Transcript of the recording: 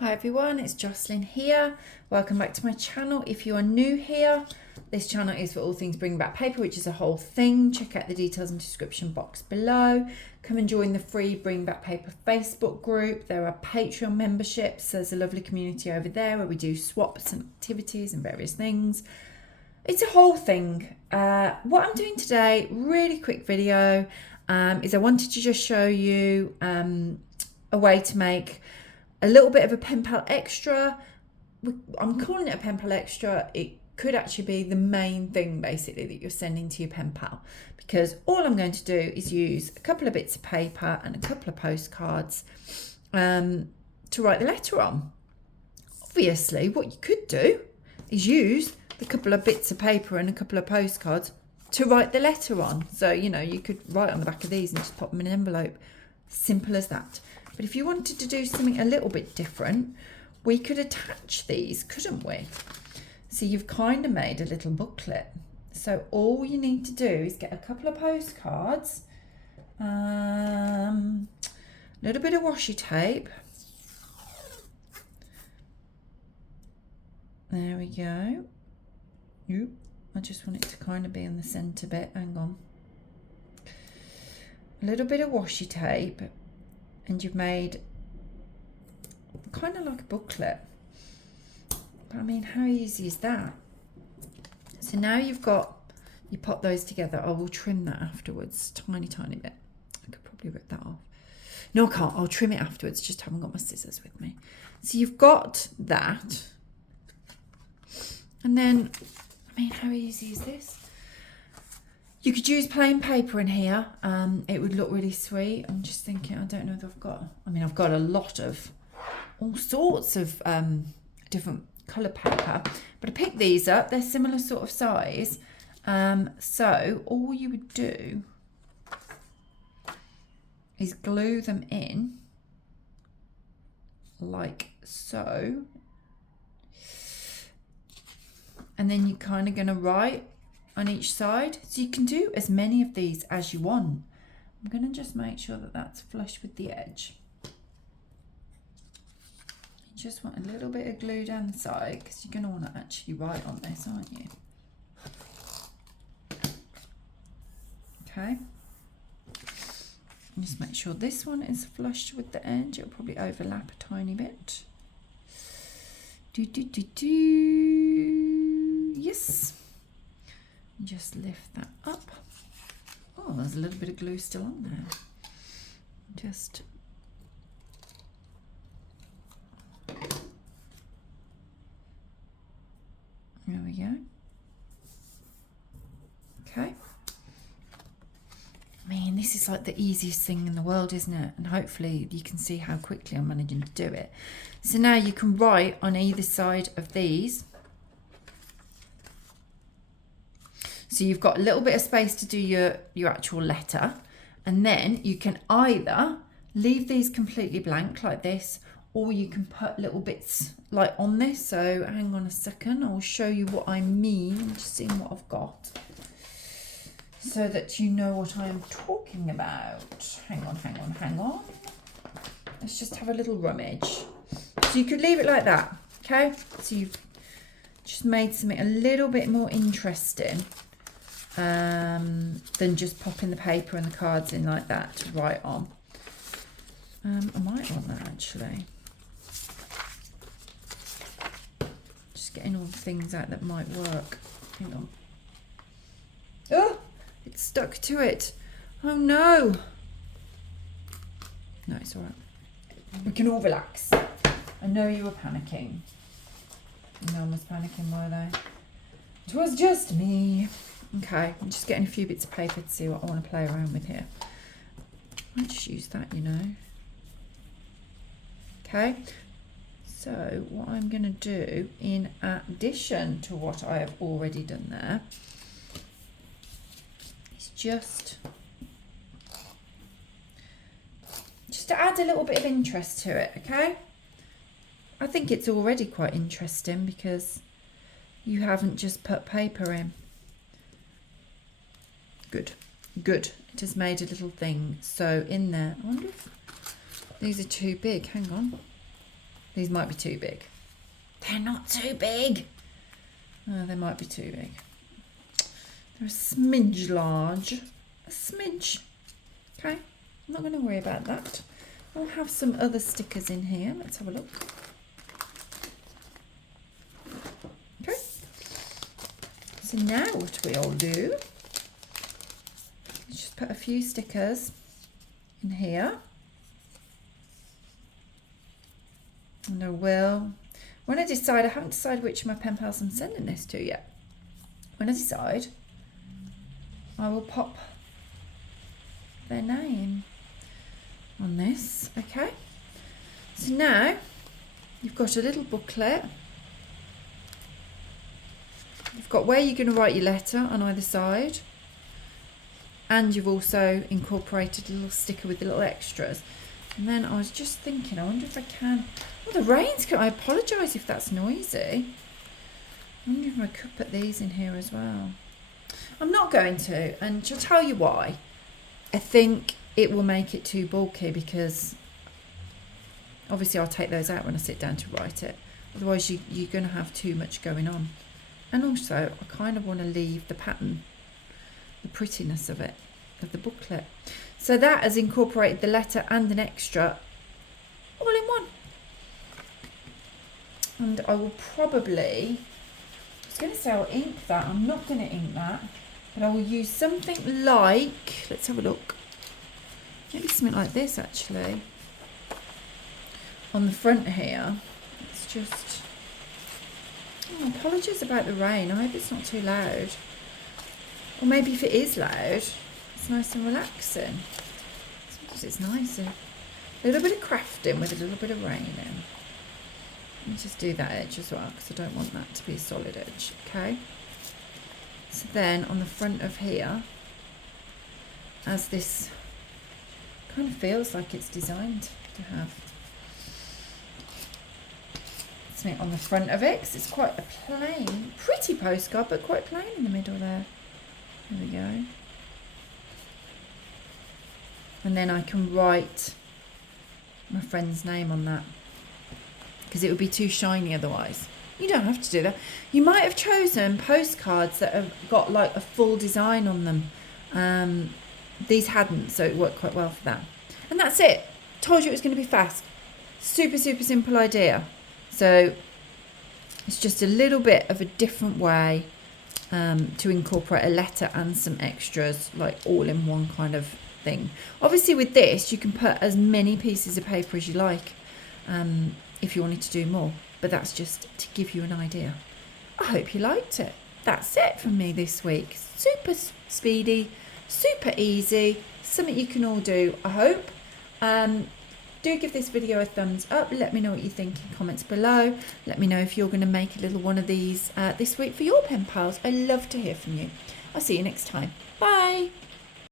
Hi everyone, it's Jocelyn here. Welcome back to my channel. If you are new here, this channel is for all things bringing back paper, which is a whole thing. Check out the details in the description box below. Come and join the free Bring Back Paper Facebook group. There are Patreon memberships. There's a lovely community over there where we do swaps and activities and various things. It's a whole thing. What I'm doing today, really quick video, is I wanted to just show you a way to make a little bit of a pen pal extra. I'm calling it a pen pal extra. It could actually be the main thing basically that you're sending to your pen pal, because all I'm going to do is use a couple of bits of paper and a couple of postcards to write the letter on. Obviously, what you could do is use the couple of bits of paper and a couple of postcards to write the letter on. So, you know, you could write on the back of these and just pop them in an envelope. Simple as that. But if you wanted to do something a little bit different, we could attach these, couldn't we? So you've kind of made a little booklet. So all you need to do is get a couple of postcards, a little bit of washi tape. There we go. Oop, I just want it to kind of be on the centre bit. Hang on. A little bit of washi tape. And you've made kind of like a booklet. But I mean, how easy is that? So now you pop those together. I will trim that afterwards, tiny bit. I could probably rip that off. No, I can't. I'll trim it afterwards. Just haven't got my scissors with me. So you've got that. And then, I mean, how easy is this? You could use plain paper in here. It would look really sweet. I'm just thinking, I don't know if I've got a lot of all sorts of different colour paper. But I picked these up. They're similar sort of size. So all you would do is glue them in like so. And then you're kind of going to write on each side, so you can do as many of these as you want. I'm going to just make sure that that's flush with the edge. You just want a little bit of glue down the side, because you're going to want to actually write on this, aren't you? Okay. Just make sure this one is flush with the edge. It'll probably overlap a tiny bit. Yes. Just lift that up. Oh, there's a little bit of glue still on there. Just there we go. Okay. I mean, this is like the easiest thing in the world, isn't it? And hopefully you can see how quickly I'm managing to do it. So now you can write on either side of these. So you've got a little bit of space to do your actual letter, and then you can either leave these completely blank like this, or you can put little bits like on this. So hang on a second, I'll show you what I mean. I'm just seeing what I've got so that you know what I am talking about. Hang on. Let's just have a little rummage. So you could leave it like that, okay? So you've just made something a little bit more interesting than just popping the paper and the cards in like that to write on. I might want that actually. Just getting all the things out that might work. Hang on. Oh, it's stuck to it. Oh no. No, it's all right. We can all relax. I know you were panicking. No one was panicking, were they? It was just me. Okay, I'm just getting a few bits of paper to see what I want to play around with here. I might just use that, you know. Okay, so what I'm going to do, in addition to what I have already done there, is just to add a little bit of interest to it, okay? I think it's already quite interesting because you haven't just put paper in. Good. It has made a little thing. So in there, I wonder if these are too big. Hang on. These might be too big. They're not too big. Oh, they might be too big. They're a smidge large. A smidge. Okay, I'm not going to worry about that. I'll have some other stickers in here. Let's have a look. Okay. So now what we all do is just put a few stickers in here. And I will, when I decide, I haven't decided which of my pen pals I'm sending this to yet. When I decide, I will pop their name on this, okay? So now you've got a little booklet. You've got where you're going to write your letter on either side, and you've also incorporated a little sticker with the little extras. And then I was just thinking, I wonder if I can, oh, the rain's coming. I apologise if that's noisy. I wonder if I could put these in here as well. I'm not going to, and to tell you why. I think it will make it too bulky, because obviously I'll take those out when I sit down to write it. Otherwise you're going to have too much going on. And also I kind of want to leave the pattern, the prettiness of it, of the booklet. So that has incorporated the letter and an extra all in one. And I will probably, I was going to say I'll ink that. I'm not going to ink that. But I will use something like, let's have a look. Maybe something like this actually. On the front here. It's just, oh, apologies about the rain. I hope it's not too loud. Or maybe if it is loud, it's nice and relaxing. Sometimes it's nice. A little bit of crafting with a little bit of rain in. Let me just do that edge as well, because I don't want that to be a solid edge. Okay. So then on the front of here, as this kind of feels like it's designed to have something on the front of it, because it's quite a plain, pretty postcard, but quite plain in the middle there. There we go. And then I can write my friend's name on that, because it would be too shiny otherwise. You don't have to do that. You might have chosen postcards that have got like a full design on them. These hadn't, so it worked quite well for that. And that's it. Told you it was going to be fast. Super, super simple idea. So it's just a little bit of a different way to incorporate a letter and some extras, like all in one kind of thing. Obviously with this, you can put as many pieces of paper as you like if you wanted to do more. But that's just to give you an idea. I hope you liked it. That's it from me this week. Super speedy, super easy, something you can all do, I hope. Do give this video a thumbs up. Let me know what you think in comments below. Let me know if you're going to make a little one of these this week for your pen pals. I love to hear from you. I'll see you next time. Bye.